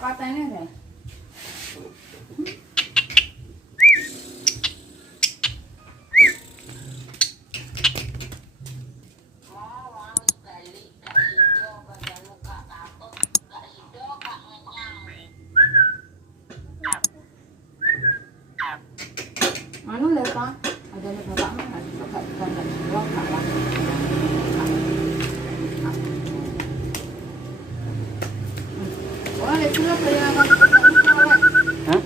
tak patene deh. Anu lho, Pak. Ada nih bapak mana? Bapak enggak sekolah enggak lah. Oh, lek sila bayar aku tukang ora. Hah?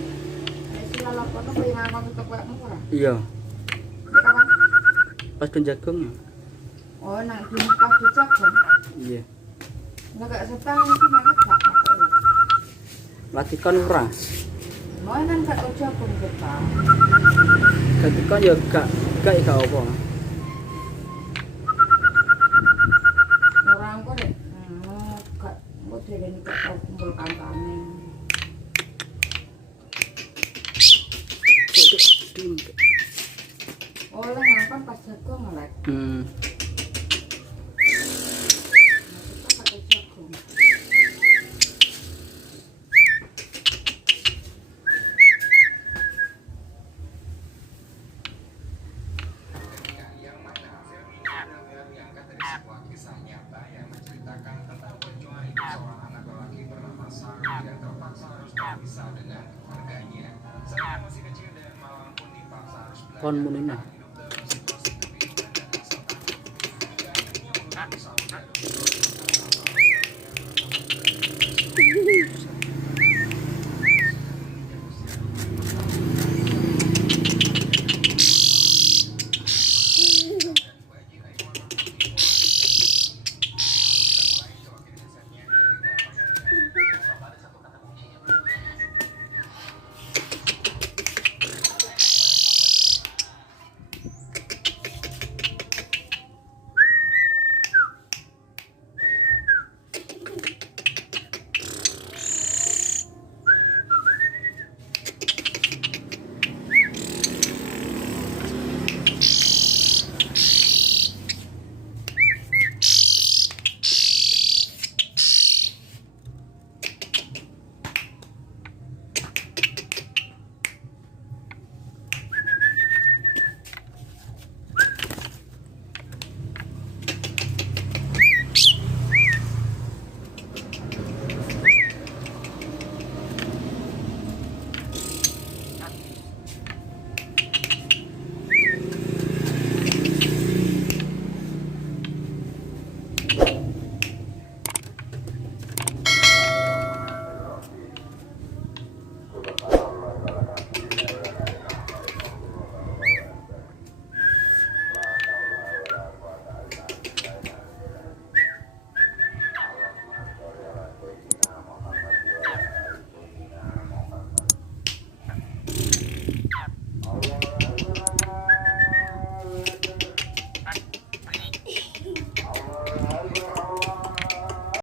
Lek sila lapono bayar aku tukang ora. Iya. Kapan? Pas penjagung. Oh, nang dino pas jagung. Iya. Nek gak setang iki banget gak masalah. Lagi kon ora. Mau kan gak jagung kita. Ketika ya gak apa. Orang kok deh, gak mau jadi gak tau kumpul kampanye. Oh, lah ngangkon pas jagung ngelek. Maksudnya pakai jagung. Kon munina.